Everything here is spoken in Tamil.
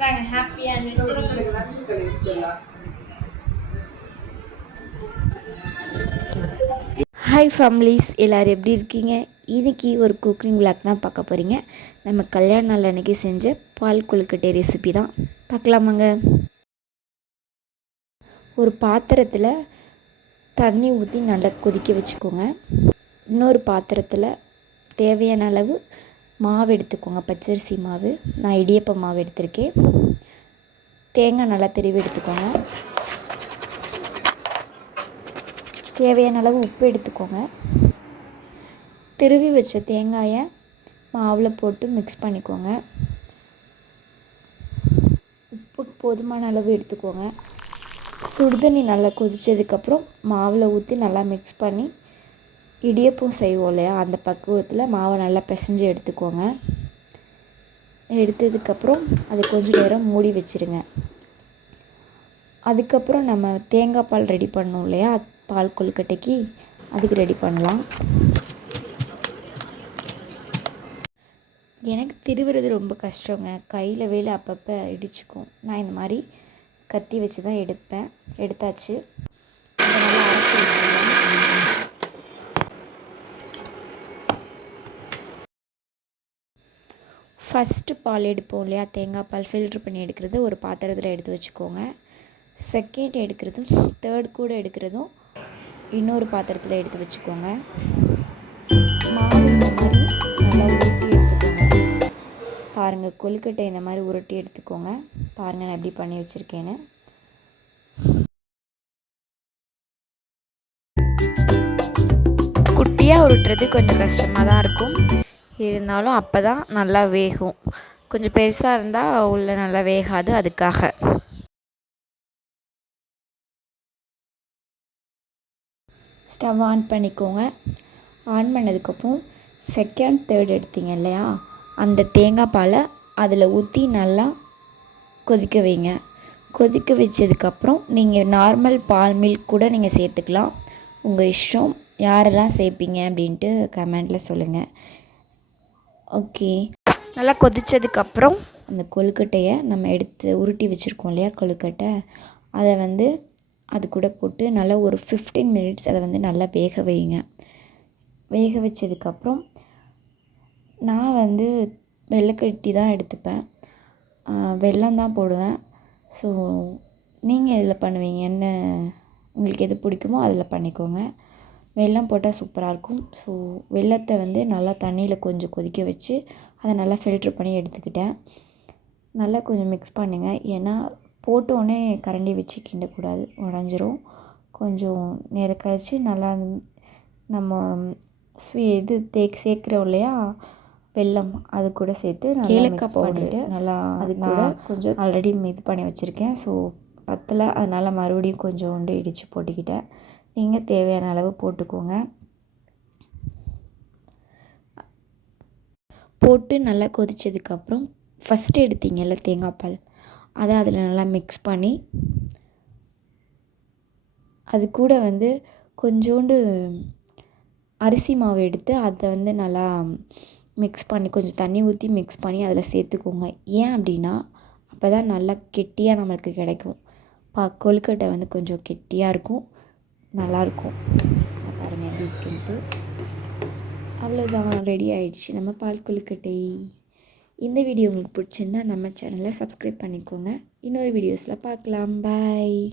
நாங்கள் ஹாப்பி ஹாய் ஃபேமிலிஸ் எல்லோரும் எப்படி இருக்கீங்க? இன்னைக்கு ஒரு குக்கிங் விளாக் தான் பார்க்க போகிறீங்க நம்ம கல்யாண நாள் அன்றைக்கி செஞ்ச பால் கொழுக்கட்டை ரெசிபி தான். பார்க்கலாமாங்க? ஒரு பாத்திரத்தில் தண்ணி ஊற்றி நல்லா கொதிக்க வச்சுக்கோங்க. இன்னொரு பாத்திரத்தில் தேவையான அளவு மாவு எடுத்துக்கோங்க பச்சரிசி மாவு. நான் இடியப்ப மாவு எடுத்திருக்கேன். தேங்காய் நல்லா திருவி எடுத்துக்கோங்க. தேவையான அளவு உப்பு எடுத்துக்கோங்க. திருவி வச்ச தேங்காயை மாவில் போட்டு மிக்ஸ் பண்ணிக்கோங்க. உப்பு போதுமான அளவு எடுத்துக்கோங்க. சுடுதண்ணி நல்லா கொதித்ததுக்கப்புறம் மாவில் ஊற்றி நல்லா மிக்ஸ் பண்ணி இடியப்பம் செய்வோம் இல்லையா? அந்த பக்குவத்தில் மாவை நல்லா பிசைஞ்சு எடுத்துக்கோங்க. எடுத்ததுக்கப்புறம் அது கொஞ்சம் நேரம் மூடி வச்சுருங்க. அதுக்கப்புறம் நம்ம தேங்காய் பால் ரெடி பண்ணோம் இல்லையா? பால் கொழுக்கட்டைக்கு அதுக்கு ரெடி பண்ணலாம். எனக்கு திருவுறது ரொம்ப கஷ்டங்க. கையில் வேலை அப்பப்போ இடிச்சுக்கும். நான் இந்த மாதிரி கத்தி வச்சு தான் எடுப்பேன். எடுத்தாச்சு அதை நல்லா அரைச்சி விட்டுருவேன் ஃபஸ்ட்டு பால் எடுப்போம் இல்லையா? தேங்காய் பால் ஃபில்ட்ரு பண்ணி எடுக்கிறது ஒரு பாத்திரத்தில் எடுத்து வச்சுக்கோங்க. செகண்ட் எடுக்கிறதும் தேர்ட் கூட எடுக்கிறதும் இன்னொரு பாத்திரத்தில் எடுத்து வச்சுக்கோங்க. மாவு இந்த மாதிரி நல்லா உருட்டி எடுத்துக்கோங்க. பாருங்கள் கொழுக்கட்டை இந்த மாதிரி உருட்டி எடுத்துக்கோங்க. பாருங்கள் நான் எப்படி பண்ணி வச்சுருக்கேன்னு. குட்டியாக உருட்டுறது கொஞ்சம் கஷ்டமாக தான் இருக்கும். இருந்தாலும் அப்போ தான் நல்லா வேகும். கொஞ்சம் பெருசாக இருந்தால் உள்ளே நல்லா வேகாது அதுக்காக. ஸ்டவ் ஆன் பண்ணிக்கோங்க. ஆன் பண்ணதுக்கப்புறம் செகண்ட் தேர்ட் எடுத்தீங்க இல்லையா? அந்த தேங்காய் பாலை அதில் ஊற்றி நல்லா கொதிக்க வைங்க. கொதிக்க வச்சதுக்கப்புறம் நீங்கள் நார்மல் பால் மில்க் கூட நீங்கள் சேர்த்துக்கலாம். உங்கள் இஷ்டம் யாரெல்லாம் சேர்ப்பீங்க அப்படின்ட்டு கமெண்டில் சொல்லுங்கள் ஓகே. நல்லா கொதித்ததுக்கப்புறம் அந்த கொழுக்கட்டையை நம்ம எடுத்து உருட்டி வச்சுருக்கோம் இல்லையா கொழுக்கட்டை. அதை வந்து அது கூட போட்டு நல்லா ஒரு ஃபிஃப்டீன் மினிட்ஸ் அதை வந்து நல்லா வேக வைங்க. வேக வச்சதுக்கப்புறம் நான் வந்து வெள்ளைக்கட்டி தான் எடுத்துப்பேன். வெல்லம் தான் போடுவேன். ஸோ நீங்கள் இதில் பண்ணுவீங்க? என்ன உங்களுக்கு எது பிடிக்குமோ அதில் பண்ணிக்கோங்க. வெல்லம் போட்டால் சூப்பராக இருக்கும். ஸோ வெல்லத்தை வந்து நல்லா தண்ணியில் கொஞ்சம் கொதிக்க வச்சு அதை நல்லா ஃபில்ட்ரு பண்ணி எடுத்துக்கிட்டேன். நல்லா கொஞ்சம் மிக்ஸ் பண்ணுங்கள் ஏன்னா போட்டோடனே கரண்டி வச்சு கிண்டக்கூடாது. உடஞ்சிரும். கொஞ்சம் நேரம் கழிச்சு நல்லா நம்ம ஸ்வீ இது தேக் சேர்க்குறோம் இல்லையா? வெல்லம் அது கூட சேர்த்து ஏலக்காய் போட்டுட்டு நல்லா அது கூட கொஞ்சம் ஆல்ரெடி இது பண்ணி வச்சுருக்கேன். ஸோ பத்தலை. அதனால் மறுபடியும் கொஞ்சோண்டு இடித்து போட்டுக்கிட்டேன். நீங்கள் தேவையான அளவு போட்டுக்கோங்க. போட்டு நல்லா கொதித்ததுக்கப்புறம் ஃபஸ்ட்டு எடுத்தீங்கல்ல தேங்காய் பால் அதை அதில் நல்லா மிக்ஸ் பண்ணி அது கூட வந்து கொஞ்சோண்டு அரிசி மாவு எடுத்து அதை வந்து நல்லா மிக்ஸ் பண்ணி கொஞ்சம் தண்ணி ஊற்றி மிக்ஸ் பண்ணி அதில் சேர்த்துக்கோங்க. ஏன் அப்படின்னா அப்போ தான் நல்லா கெட்டியாக நம்மளுக்கு கிடைக்கும். பா கொழுக்கட்டை வந்து கொஞ்சம் கெட்டியாக இருக்கும். நல்லாயிருக்கும். பாருங்கள் எப்படி இருக்குன்ட்டு. அவ்வளோதான் ரெடி ஆயிடுச்சு. நம்ம பால் கொழுக்கட்டை. இந்த வீடியோ உங்களுக்கு பிடிச்சிருந்தா நம்ம சேனலை சப்ஸ்கிரைப் பண்ணிக்கோங்க. இன்னொரு வீடியோஸில் பார்க்கலாம். பாய்